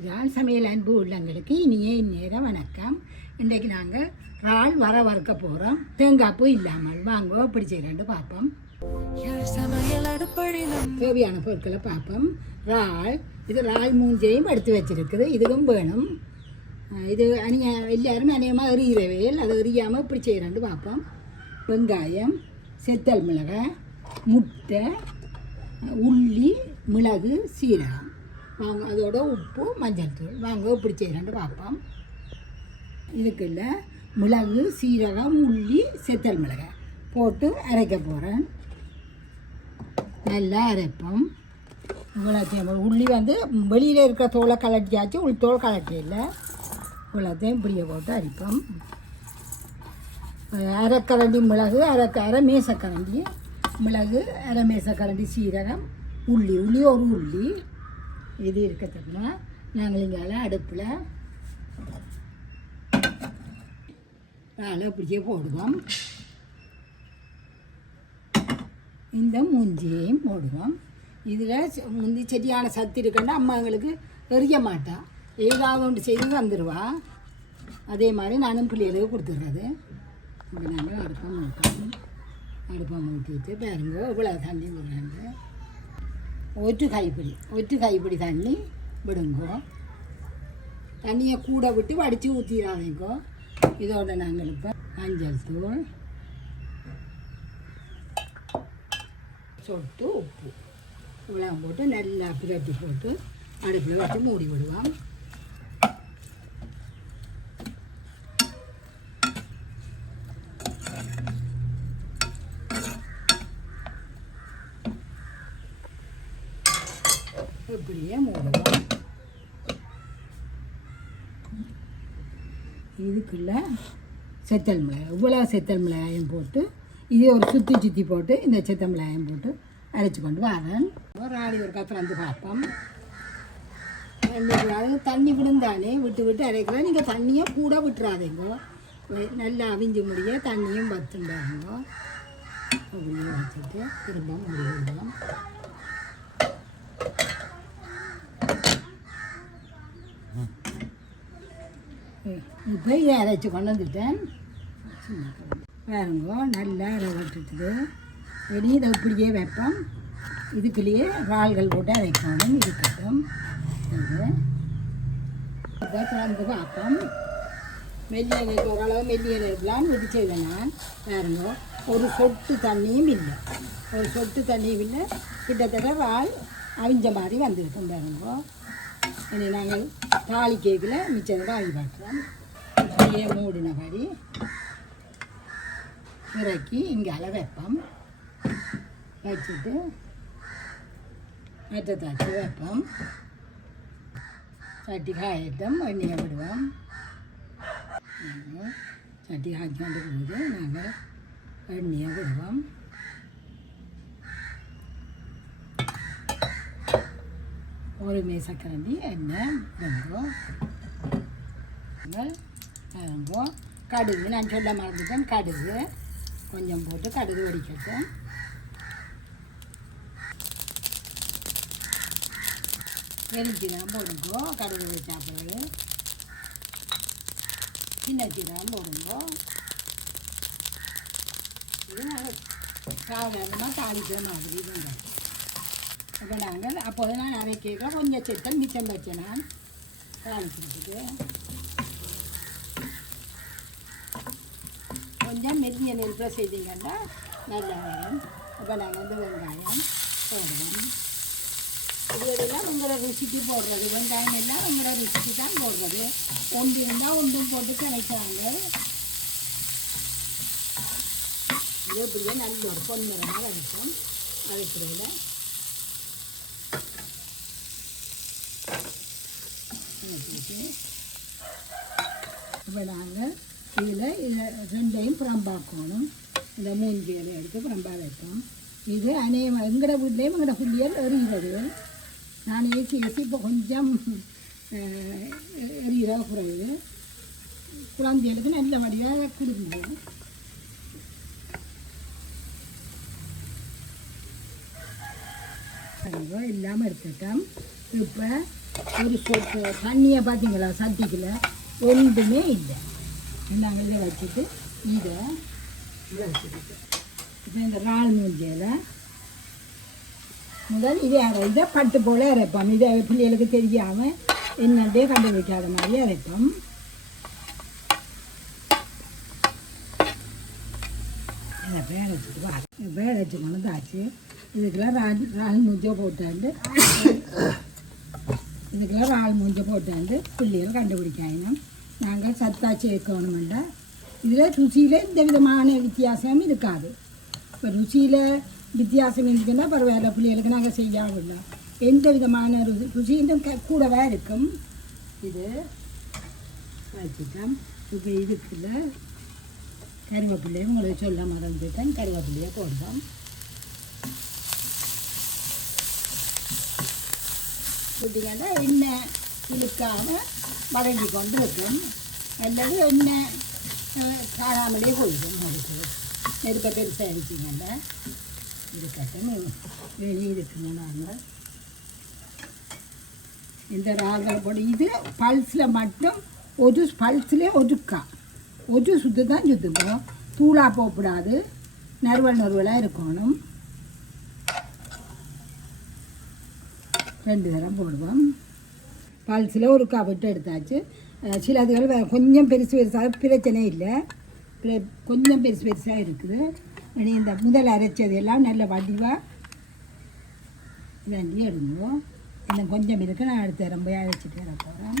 இறால் சமையல் அன்பு உள்ளங்களுக்கு இனிய இந்நேரம் வணக்கம். இன்றைக்கு நாங்கள் இறால் வறுக்க போகிறோம். தேங்காய் பூ இல்லாமல் வாங்க இப்படி செய்கிறேன்னு பார்ப்போம். தேவையான பொருட்களை பார்ப்போம். இறால் இது இறால் மூஞ்சையும் எடுத்து வச்சிருக்குது. இதுவும் வேணும். இது எல்லாரும் அநேகமாக எறிகிறவையில் அதை எறியாமல் இப்படி செய்கிறேன்னு பார்ப்போம். வெங்காயம், செத்தல் மிளகாய், முட்டை, உள்ளி, மிளகு, சீரகம், வாங்க அதோட உப்பு, மஞ்சள் தூள். வாங்க இப்படி செய்கிறேன்னு பார்ப்போம். இதுக்குள்ள மிளகு, சீரகம், உள்ளி, செத்தல் மிளகாய் போட்டு அரைக்க போகிறேன். நல்லா அரைப்போம். இவ்வளோத்தையும் உள்ளி வெளியில் இருக்கிற தோலை கலட்டியாச்சு, தோல் கலட்டி இல்லை. இவ்வளோத்தையும் இப்படியே போட்டு அரைப்போம். அரைக்கரண்டி மிளகு, அரை மேசக்கரண்டி மிளகு, அரை மேசக்கரண்டி சீரகம், உள்ளி ஒரு உள்ளி. இது இருக்கிறதுனா நாங்கள் இங்கே அடுப்பில் இப்படியே போடுவோம். இந்த மூஞ்சியையும் போடுவோம். இதில் முந்தி செடியான சத்து இருக்குன்னா அம்மா எங்களுக்கு எறிய மாட்டா, ஏதாவது ஒன்று செய்து தந்துடுவா. அதே மாதிரி நானும் பிள்ளைகளுக்கு கொடுத்துட்றது. இப்படி நாங்கள் அடுப்பை மூட்டிட்டு பாருங்க இவ்வளோ தண்ணி விடுறாங்க. ஒற்று கைப்பிடி தண்ணி விடுங்கோ. தண்ணியை கூட விட்டு வடித்து ஊற்றிடாதீங்கோ. இதோட நாங்கள் இப்போ மஞ்சள் தூள், சொட்டு உப்பு இவ்வளோ போட்டு நல்லா பிரட்டி போட்டு அடுப்பில் வச்சு மூடி விடுவோம். இப்படியே மூடுவோம். இதுக்குள்ள செத்தல் மிளகாய், இவ்வளோ செத்தல் மிளகாயும் போட்டு இது ஒரு சுற்றி போட்டு இந்த செத்தல் மிளகாயும் போட்டு அரைச்சி கொண்டு வரேன். ஒரு கப்பல் வந்து பார்ப்போம். தண்ணி விழுந்தானே விட்டு அரைக்கலாம். நீங்கள் தண்ணியை கூட விட்டுறாதீங்க. நல்லா அவிஞ்சு முடிய தண்ணியும் பத்துண்டாருங்க. அப்படியே வச்சுட்டு திரும்ப மூடி விடுவோம். இப்போ இதை அரைச்சி கொண்டு வந்துட்டேன். பாருங்க நல்லா அரை விட்டுட்டுது. வெடி இதை இப்படியே வைப்போம். இதுக்குள்ளேயே இறால்கள் போட்டு அரைக்கணும். இருக்கட்டும். இதை திறந்து பார்ப்போம். மெல்லிய ஓரளவு மெல்லிய நெருப்பலான்னு விட்டு செய்வேன் நான். பாருங்க ஒரு சொட்டு தண்ணியும் இல்லை, கிட்டத்தட்ட இறால் அவிஞ்ச மாதிரி வந்துருக்கும். பாருங்க இனி நாங்கள் தாலி கேக்கில் மிச்சத்தை அவி பார்க்குறோம். இப்படியே மூடினபடி இறக்கி இங்கே வைப்போம். வச்சுட்டு மெட்டத்தாச்சு வைப்போம். சட்டி காயட்டும், எண்ணெயை விடுவோம். சட்டி காய்ச்சி கொண்டு போது நாங்கள் எண்ணெயை விடுவோம். ஒரு மேசக்கரண்டி எண்ணெய் விடுவோம். கடுகு நான் சொல்ல மறந்துட்டேன். கடுகு கொஞ்சம் போட்டு கடுகு வடிக்கட்டும். எரிஞ்சிதான் போடுங்கோ. கடுகு வச்சா பிறகு சின்னச்சிதான் போடுங்கோ. இது நாங்கள் சாதாரணமாக தாளிக்கிற மாதிரி இருந்தாங்க. அப்போ நாங்கள் அப்போது நான் அரைக்க கொஞ்சம் செத்தல் மிச்சம் வச்சேன். நான் தாளிக்கிறதுக்கு கொஞ்சம் மெல்லிய நெருப்பில் செய்தீங்கன்னா நல்லா வரும். அப்போ நாங்கள் வெங்காயம் போடுவோம். இதெல்லாம் உங்களோட ருசிக்கு போடுறது. வெங்காயம் எல்லாம் உங்களோட ருசிக்கு தான் போடுறது. ஒன்று இருந்தால் ஒன்றும் போட்டு கிடைச்சாங்க. இது இப்படியே நல்ல ஒரு பொன்னிறமாக வரைக்கும். வதக்கிறதுல இப்போ நாங்கள் இதில் ரெண்டையும் புறம்பாக்கணும். இந்த மூஞ்சிகளை எடுத்து புறம்பா வைப்போம். இது எங்களோட வீட்லேயும் எங்களோட புள்ளியல் எறிகிறது. நான் ஏசி இப்போ கொஞ்சம் எறிகிற குறைவு. குழந்தைகளுக்கு நல்ல வழியாக கொடுங்க. இல்லாமல் எடுத்துட்டோம். இப்போ ஒரு சொட்டு தண்ணியை பார்த்தீங்களா சட்டிக்குள்ள ஒன்றுமே இல்லை. நாங்கள் இதை வச்சுட்டு இதை வச்சுக்கிட்டு இப்போ இந்த இறால் மூஞ்சியில் முதல் இதை பட்டு போல் அரைப்போம். இதை பிள்ளைகளுக்கு தெரியாமல் என்னண்டே கண்டுபிடிக்காத மாதிரி அரைப்போம். இதை வேலைச்சிட்டு வா வேலைச்சு கொண்டாச்சு. இதுக்கெல்லாம் இறால் மூஞ்சை போட்டாண்டு பிள்ளைகள் கண்டுபிடிக்காயினும் நாங்கள் சத்தா சேர்க்கணுமெண்டா இதில் ருசியில் எந்த விதமான வித்தியாசமும் இருக்காது. இப்போ ருசியில் வித்தியாசம் இருந்துச்சுன்னா பரவாயில்ல, பிள்ளைகளுக்கு நாங்கள் செய்யாவில்ல. எந்த விதமான ருசியும் கூடவே இருக்கும். இது வச்சுட்டோம். இப்போ இதுக்குள்ள கருவேப்பிள்ளையும் உங்களுக்கு சொல்ல மறந்துட்டேன். கருவேப்பிள்ளையை போடுவோம். போட்டிங்கன்னா எண்ணெய் இழுக்காம வதங்கி கொண்டு இருக்கும். அல்லது எண்ணெய் காணாமலே போயிடும். அதுக்கு நெருப்பை பெருசாக அடிச்சிங்கல்ல இருக்கட்டும். வெளியே இருக்குங்க. நாங்கள் இந்த ராகல் பொடி இது பல்ஸில் மட்டும் ஒரு பல்ஸ்லேயே ஒரு சுத்து தான் சுற்றுப்போம். தூளாக போகக்கூடாது, நறுவலாக இருக்கணும். 2 தரம் போடுவோம். பல்ஸில் ஒரு விட்டு எடுத்தாச்சு. சிலதுகள் கொஞ்சம் பெருசாக பிரச்சனை இல்லை, கொஞ்சம் பெருசாக இருக்குது. இனி இந்த முதல் அரைச்சதெல்லாம் நல்ல வடிவாக இதாண்டி எடுங்கோ. இன்னும் கொஞ்சம் இருக்குது, நான் அடுத்த தரம் போய் அரைச்சிட்டு வர போகிறேன்.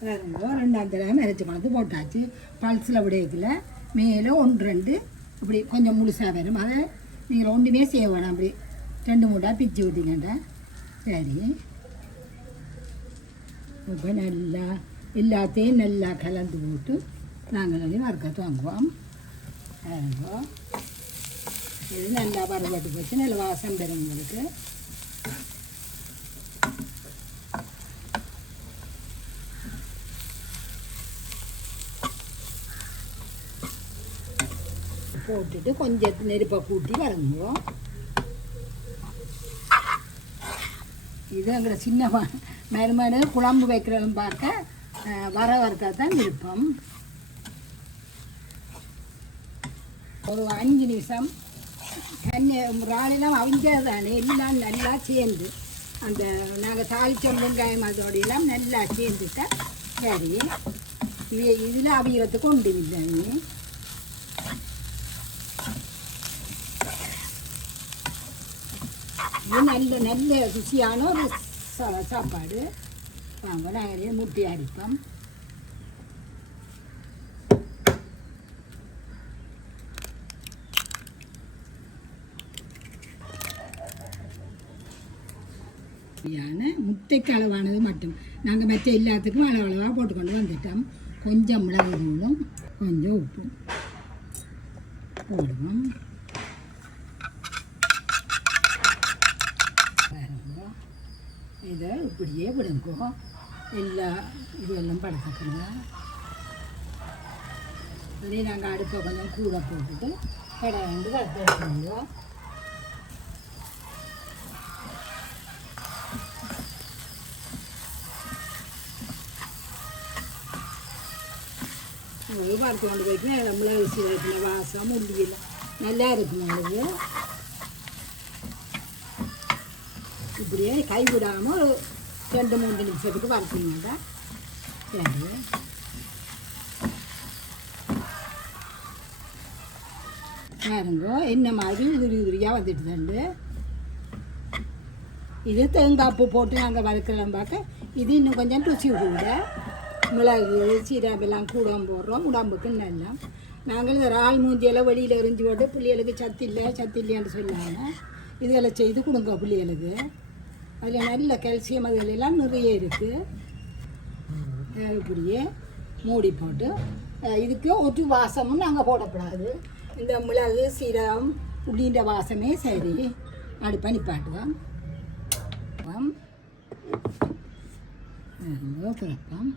பாருங்கோ, 2ஆம் தரம் அரைச்சி கொண்டு போட்டாச்சு. பல்ஸில் விடையத்தில் மேலே 1 2 இப்படி கொஞ்சம் முழுசாக வரும். அதை நீங்கள் ஒன்றுமே செய்ய வேணாம். அப்படி 2 3 பிச்சு விட்டீங்கண்ட சரி. இப்போ நல்லா எல்லாத்தையும் நல்லா கலந்து போட்டு நாங்கள் வறுக்க துவங்குவோம். பாருங்கோ, இது நல்லா வறுபட்டு போச்சு. நல்ல வாசம் பெறும் உங்களுக்கு. போட்டுட்டு கொஞ்சம் நெருப்பை கூட்டி வதங்குவோம். இது எங்களை சின்ன மருமனு குழம்பு வைக்கிறதும் பார்க்க வறுக்க தான் விருப்பம். ஒரு 5 நிமிஷம் தண்ணி இறாலெல்லாம் அவிஞ்சது தானே, எல்லாம் நல்லா சேர்ந்து அந்த நாங்கள் தாளிச்ச வெங்காயம் அதோடையெல்லாம் நல்லா சேர்ந்துட்டா சரி. இதில் அவியறதுக்கு ஒன்று இல்லை. இது நல்ல ருசியான ஒரு சாப்பாடு. வாங்க நாங்களே முட்டி அரிப்போம். முட்டைக்கு அளவானது மட்டும் நாங்கள் மற்ற எல்லாத்துக்கும் அளவாக போட்டுக்கொண்டு வந்துட்டோம். கொஞ்சம் மிளகு தூளும் கொஞ்சம் உப்பும் போடுவோம். இதை இப்படியே விடுங்கோ. எல்லா இதெல்லாம் படுத்துக்கணுங்க. அதே நாங்கள் அடுப்பை கொஞ்சம் கூட போட்டுட்டு கடை வந்து வறுத்து எடுத்துக்கோங்க. வறுத்து கொண்டு போய்க்குன்னா மிளகு சீரகத்தில் வாசம் உள்ளியில் நல்லா இருக்கும். உங்களுக்கு இப்படியே கைவிடாமல் 2 3 நிமிஷத்துக்கு வறுத்தீங்கன்னா சரி. பாருங்க என்ன மாதிரி உதிரியாக வந்துட்டு தண்டு. இது தேங்காய் பூ போட்டு நாங்கள் வறுக்கலாம் பார்க்க இது இன்னும் கொஞ்சம் ருசி கூட. மிளகு சீரகெல்லாம் கூட போடுறோம் உடம்புக்கு நல்லா. நாங்கள் இந்த இறால் மூஞ்சியெல்லாம் வெளியில் எரிஞ்சு போட்டு பிள்ளைகளுக்கு சத்து இல்லைன்னு சொல்லாங்க. இதெல்லாம் செய்து கொடுங்க பிள்ளைகளுக்கு. அதில் நல்ல கால்சியம் அதிலெல்லாம் நிறைய இருக்குது. இப்படியே மூடி போட்டு இதுக்கு ஒரு வாசமும் நாங்கள் போடக்கூடாது. இந்த மிளகு சீரகம் உள்ளின்ற வாசமே சரி. அடுப்பை நிப்பாட்டுவோம். பிறப்போம்.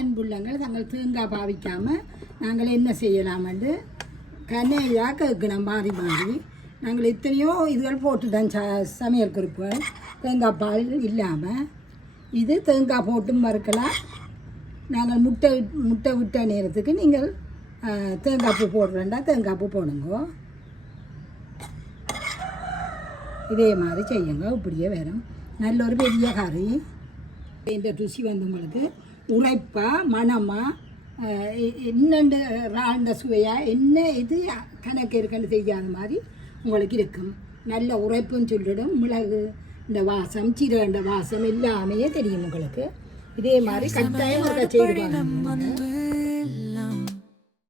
அன்புள்ளங்கள் தங்கள் தேங்காய் பாவிக்காமல் நாங்கள் என்ன செய்யலாமென்று கனையாக கேட்கணும் மாறி மாறி. நாங்கள் எத்தனையோ இதுகள் போட்டுட்டோம் சமையல் குறிப்புகள் தேங்காய் பால் இல்லாமல். இது தேங்காய் போட்டும் வறுக்கலாம். நாங்கள் முட்டை விட்ட நேரத்துக்கு நீங்கள் தேங்காய் பூ போடுறேன்டா தேங்காய் பூ போடுங்க. இதே மாதிரி செய்யுங்க. இப்படியே வரும் நல்ல ஒரு பெரிய கறி. இந்த ருசி வந்து உங்களுக்கு உரைப்பாக மணமாக என்னண்டு ராண்ட சுவையாக என்ன இது கணக்கு இருக்குன்னு தெரியாத மாதிரி உங்களுக்கு இருக்கும். நல்ல உரைப்புன்னு சொல்லிடும். மிளகு இந்த வாசம் சீரகண்ட வாசம் எல்லாமே தெரியும் உங்களுக்கு. இதே மாதிரி கட்டாயம் செய்து